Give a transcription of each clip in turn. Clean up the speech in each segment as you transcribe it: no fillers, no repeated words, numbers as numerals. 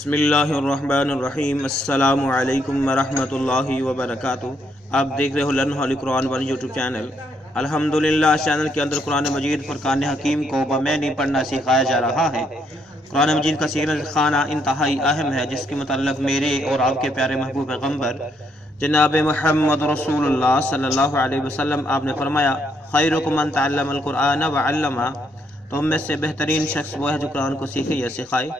بسم اللہ الرحمن الرحیم۔ السلام علیکم ورحمۃ اللہ وبرکاتہ۔ آپ دیکھ رہے ہو learn holy Quran one YouTube channel. الحمدللہ اس چینل کے اندر قرآن مجید فرقان حکیم کو بمعنی پڑھنا سکھایا جا رہا ہے۔ قرآن مجید کا سیرت خانہ انتہائی اہم ہے، جس کے متعلق میرے اور آپ کے پیارے محبوب پیغمبر جناب محمد رسول اللہ صلی اللہ علیہ وسلم آپ نے فرمایا، خیرکم من تعلم القرآن وعلمہ، تو ہم میں سے بہترین شخص وہ ہے جو قرآن کو سیکھے یا سکھائے۔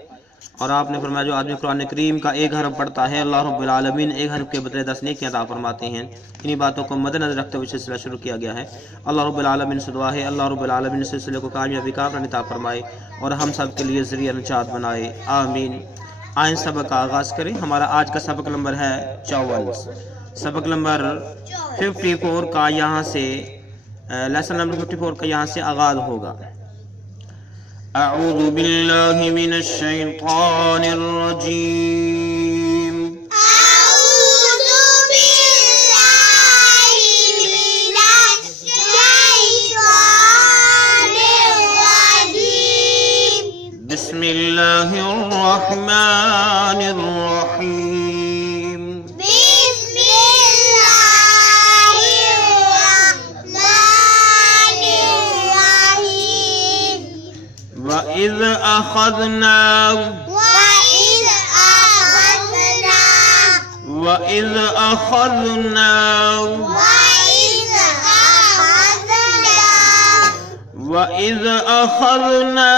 اور آپ نے فرمایا جو آدمی قرآن کریم کا ایک حرف پڑھتا ہے، اللہ رب العالمین ایک حرف کے بدلے 10 نیکیاں عطا فرماتے ہیں۔ انہی باتوں کو مد نظر رکھتے ہوئے سلسلہ شروع کیا گیا ہے۔ اللہ رب العالمین سے دعا ہے اللہ رب العالمین اس سلسلے کو کامیابی کا عطا فرمائے اور ہم سب کے لیے ذریعہ نجات بنائے، آمین۔ آئیں سبق کا آغاز کریں۔ ہمارا آج کا سبق نمبر ہے 54۔ سبق نمبر 54 کا یہاں سے لیسن نمبر 54 کا یہاں سے آغاز ہوگا۔ اعوذ باللہ من الشیطان الرجیم، اعوذ باللہ من الشیطان الرجیم، بسم اللہ الرحمن الرحیم، بسم اللہ الرحمن الرحیم۔ وَإِذْ أَخَذْنَا وَإِذْ أَخَذْنَا وَإِذْ أَخَذْنَا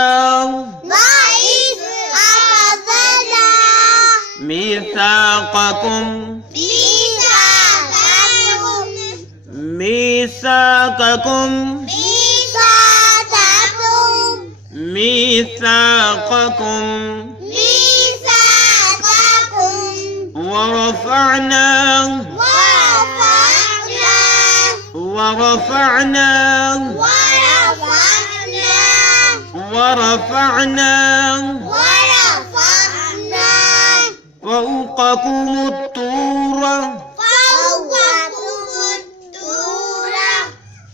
مِيثَاقَكُمْ ورفعنا فوقكم الطور۔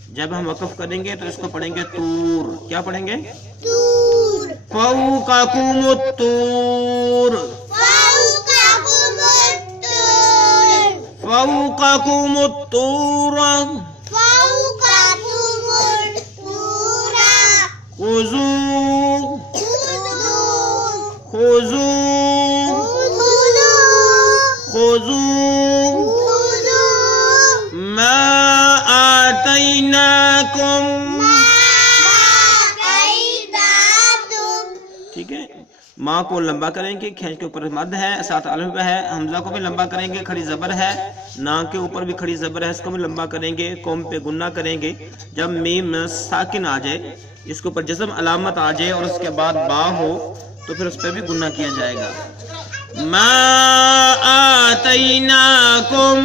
جب ہم وقف کریں گے تو اس کو پڑھیں گے طور۔ کیا پڑھیں گے؟ فوقكم الطور، فوقكم الطور، خذوا ما آتيناكم۔ ٹھیک ہے، ماں کو لمبا کریں گے، کھینچ کے اوپر مد ہے، ساتھ الف ہے، حمزہ کو بھی لمبا کریں گے، کھڑی زبر ہے، نا کے اوپر بھی کھڑی زبر ہے، اس کو بھی لمبا کریں گے، قوم پہ گنہ کریں گے۔ جب میم ساکن آ جائے، اس کے اوپر جزم علامت آ جائے اور اس کے بعد با ہو تو پھر اس پہ بھی گنہ کیا جائے گا۔ ما آتیناکم،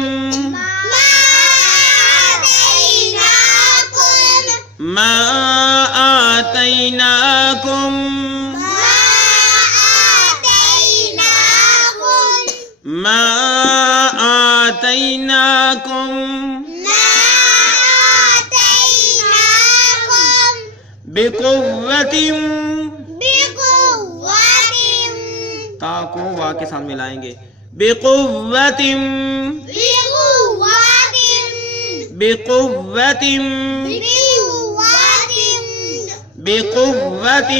ما آتیناکم، ما آتیناکم بقوة، تا کو وا کے ساتھ ملائیں گے، بقوة، بقوة، بقوة،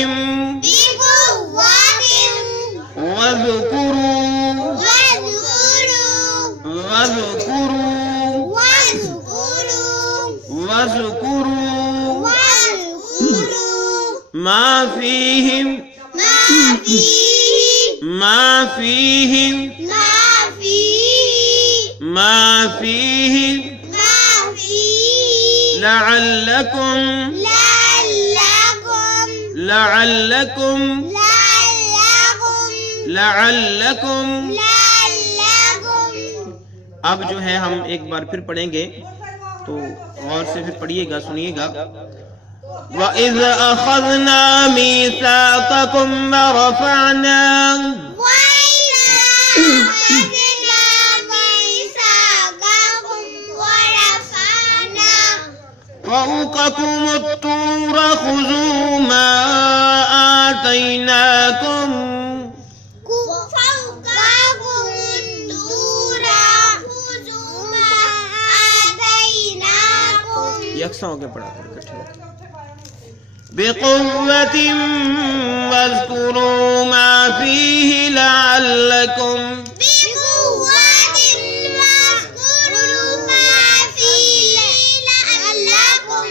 واذکروا، واذکروا ما فیہم، ما فیہم، ما فیہم لعلکم، لعلکم، لعلکم۔ اب جو ہے ہم ایک بار پھر پڑھیں گے تو غور سے پھر پڑھیے گا، سنیے گا۔ وَإِذْ أَخَذْنَا مِيثَاقَكُمْ وَرَفَعْنَا فوقكم الطور خذوا ما آتيناكم یکساں ہو کے پڑھا کرو اکٹھے ہو کے. بِقُوَّةٍ وَاذْكُرُوا مَا فِيهِ لَعَلَّكُمْ بقوة واذكروا ما فيه لعلكم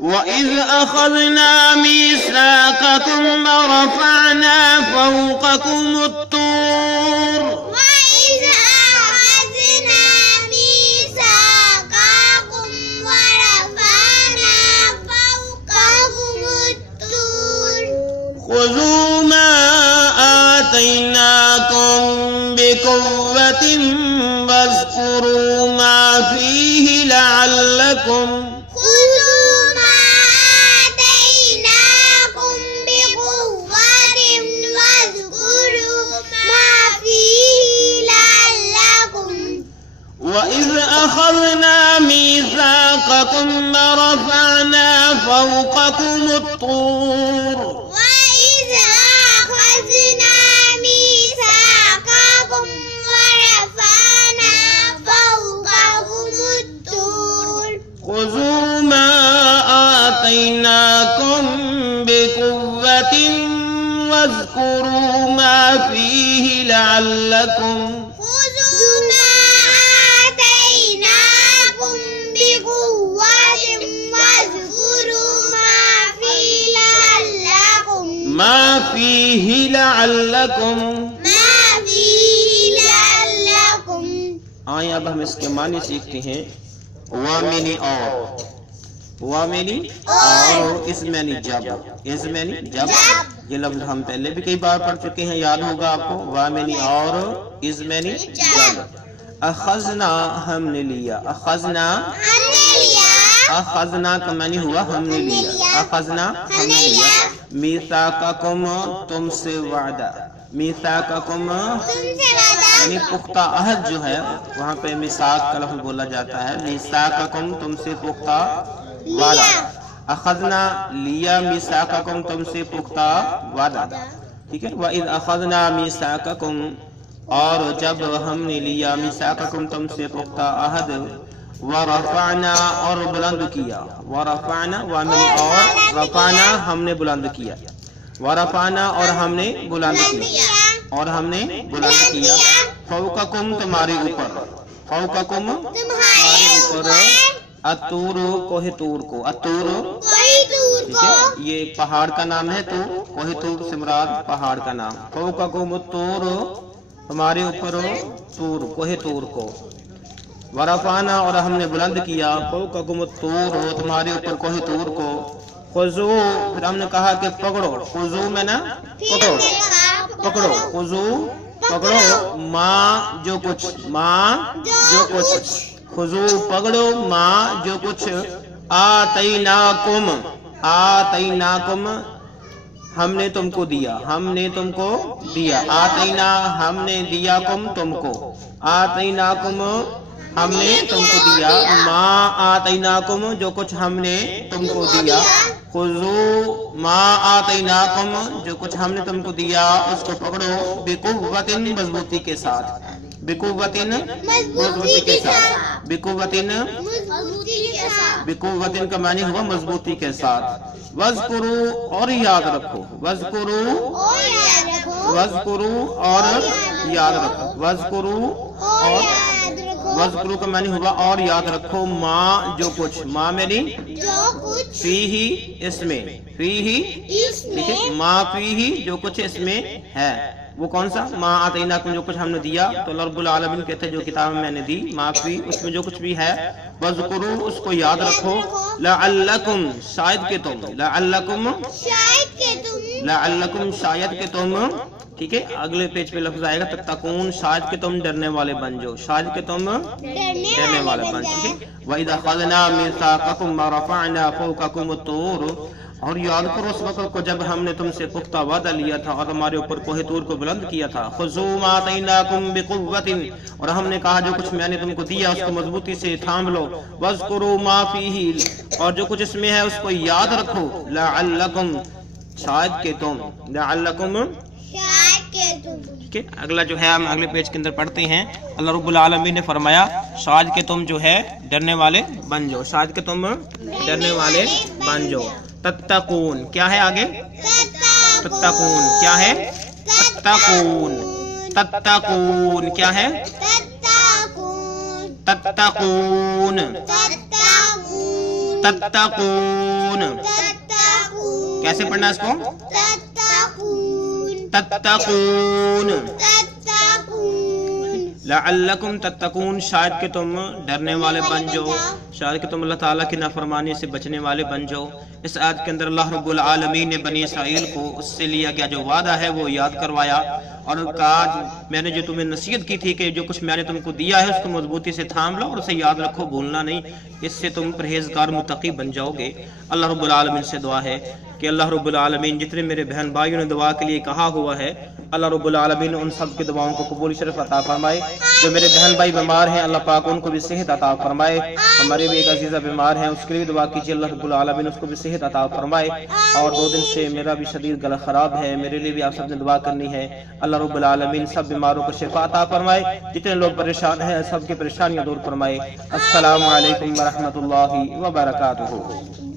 وَإِذْ أَخَذْنَا مِيثَاقَكُمْ وَرَفَعْنَا فَوْقَكُمُ الطُّورَ وإذ أخذنا ميثاقكم ورفعنا فوقكم الطور خُذُوا مَا آتَيْنَاكُمْ بِقُوَّةٍ وَاذْكُرُوا مَا فِيهِ لَعَلَّكُمْ خذوا ما آتيناكم بقوة واذكروا ما فيه لعلكم وَإِذْ أَخَذْنَا مِيثَاقَكُمْ وَرَفَعْنَا فَوْقَكُمُ الطُّورَ وإذ أخذنا ميثاقكم ورفعنا فوقكم الطور خُذُوا مَا آتَيْنَاكُمْ بِقُوَّةٍ وَاذْكُرُوا مَا فِيهِ لَعَلَّكُمْ خذوا ما آتيناكم بقوة واذكروا ما فيه لعلكم آئیں اب ہم اس کے معنی سیکھتے ہیں. وامنی اور اس معنی جب یہ لفظ ہم پہلے بھی کئی بار پڑھ چکے ہیں، یاد ہوگا آپ کو. وامنی اور اس معنی جب. اخذنا ہم نے لیا، اخذنا کا معنی ہوا ہم نے لیا، اخذنا ہم نے لیا. میثاقکم تم سے وعدہ، میثاقکم یعنی پختہ عہد جو ہے وہاں پہ میثاق کا لفظ بولا جاتا ہے. میثاقکم تم سے پختہ وعدہ. اخذنا لیا میثاقکم تم سے پختہ وعدہ، ٹھیک ہے. وَإِذْ أَخَذْنَا مِيثَاقَكُمْ اور جب ہم نے لیا میثاقکم تم سے پختہ عہد. وَرَفَعْنَا اور بلند کیا، وَرَفَعْنَا وامن اور رفعنا ہم نے بلند کیا، وَرَفَعْنَا اور ہم نے بلند کیا، اور ہم نے بلند کیا. فوقکم تمہارے اوپر، فوقکم تمہارے اوپر. الطور کوہ طور کو، الطور ٹھیک ہے یہ ایک پہاڑ کا نام ہے. تو کوہ طور سے مراد پہاڑ کا نام. فوقکم الطور تمہارے اوپر طور کوہ طور کو. ورفعنا اور ہم نے بلند کیا فوقکم الطور تمہارے اوپر کوہ طور کو. خذو پھر ہم نے کہا کہ پکڑو، خذو میں نا پکڑو، پکڑو خذو پکڑو ما جو کچھ، ما جو کچھ. خذو پکڑو ما جو کچھ. آتیناکم، آتیناکم ہم نے تم کو دیا، ہم نے تم کو دیا. آتینا ہم نے دیا کم تم کو، آتیناکم ہم نے تم کو دیا. ما آتیناکم جو کچھ ہم نے تم کو دیا. خذو ما آتیناکم جو کچھ ہم نے تم کو دیا اس کو پکڑو. بقوۃ مضبوطی کے ساتھ، بقوۃ مضبوطی کے ساتھ. بقوۃ بقوۃ کا معنی ہوا مضبوطی کے ساتھ. وَاذْكُرُوا اور یاد رکھو، وَاذْكُرُوا وَاذْكُرُوا اور یاد رکھو. وَاذْكُرُوا اور وَاذْكُرُوا کا معنی ہوا اور یاد رکھو. ما جو کچھ، ما میری فیہ اس میں، فیہ ٹھیک ہے. ما فیہ جو کچھ اس میں ہے وہ کون سا؟ ما آتیناکم جو کچھ ہم نے دیا. تو اللہ رب العالمین کہتے ہیں جو کتاب میں نے دی ما فی اس میں جو کچھ بھی ہے. وَاذْكُرُوا اس کو یاد رکھو. لعلکم شاید کہ تم، لعلکم لعلکم شاید کہ تم، ٹھیک ہے. اگلے پیج پہ لفظ آئے گا تتقون، شاید کہ تم ڈرنے والے بن جاؤ، شاید کہ تم ڈرنے والے بن جاؤ. وَإِذْ أَخَذْنَا مِيثَاقَكُمْ وَرَفَعْنَا فَوْقَكُمْ الطُّورَ اور یاد کرو اس وقت کو جب ہم نے تم سے پختہ وعدہ لیا تھا اور ہمارے اوپر کوہ طور کو بلند کیا تھا. خذوا ما آتیناکم بقوۃ اور ہم نے کہا جو کچھ میں نے تم کو دیا اس کو مضبوطی سے تھام لو. واذکروا ما فیہ اور جو کچھ اس میں ہے اس کو یاد رکھو. لعلکم شاید کہ تم، لعلکم ٹھیک ہے، اگلا جو ہے ہم اگلے پیج کے اندر پڑھتے ہیں. اللہ رب العالمین نے فرمایا شاید کہ تم جو ہے ڈرنے والے بن جاؤ، شاید کہ تم ڈرنے والے بن جاؤ. تتقون کیا ہے آگے؟ تتقون کیا ہے؟ تتقون. تتقون کیا ہے؟ تتقون. تتقون کیسے پڑھنا ہے اس کو؟ تتقون. لعلکم تتقون شاید کہ تم ڈرنے والے بن جاؤ، شاید کہ تم اللہ تعالیٰ کی نافرمانی سے بچنے والے بن جاؤ. اس آیت کے اندر اللہ رب العالمین نے بنی اسرائیل کو اس سے لیا گیا جو وعدہ ہے وہ یاد کروایا اور کہا میں نے جو تمہیں نصیحت کی تھی کہ جو کچھ میں نے تم کو دیا ہے اس کو مضبوطی سے تھام لو اور اسے یاد رکھو، بھولنا نہیں، اس سے تم پرہیزگار متقی بن جاؤ گے. اللہ رب العالمین سے دعا ہے کہ اللہ رب العالمین جتنے میرے بہن بھائیوں نے دعا کے لیے کہا ہوا ہے اللہ رب العالمین ان سب کی دعاؤں کو قبول شرف عطا فرمائے. جو میرے بہن بھائی بیمار ہیں اللہ پاک ان کو بھی صحت عطا فرمائے. ہمارے بھی ایک عزیزہ بیمار ہیں اس کے لیے دعا کیجیے اللہ رب العالمین اس کو بھی صحت عطا فرمائے. اور 2 دن سے میرا بھی شدید گلا خراب ہے، میرے لیے بھی آپ سب نے دعا کرنی ہے. اللہ رب العالمین سب بیماروں کو شفا عطا فرمائے، جتنے لوگ پریشان ہیں سب کی پریشانیاں دور فرمائے. السلام علیکم ورحمۃ اللہ وبرکاتہ.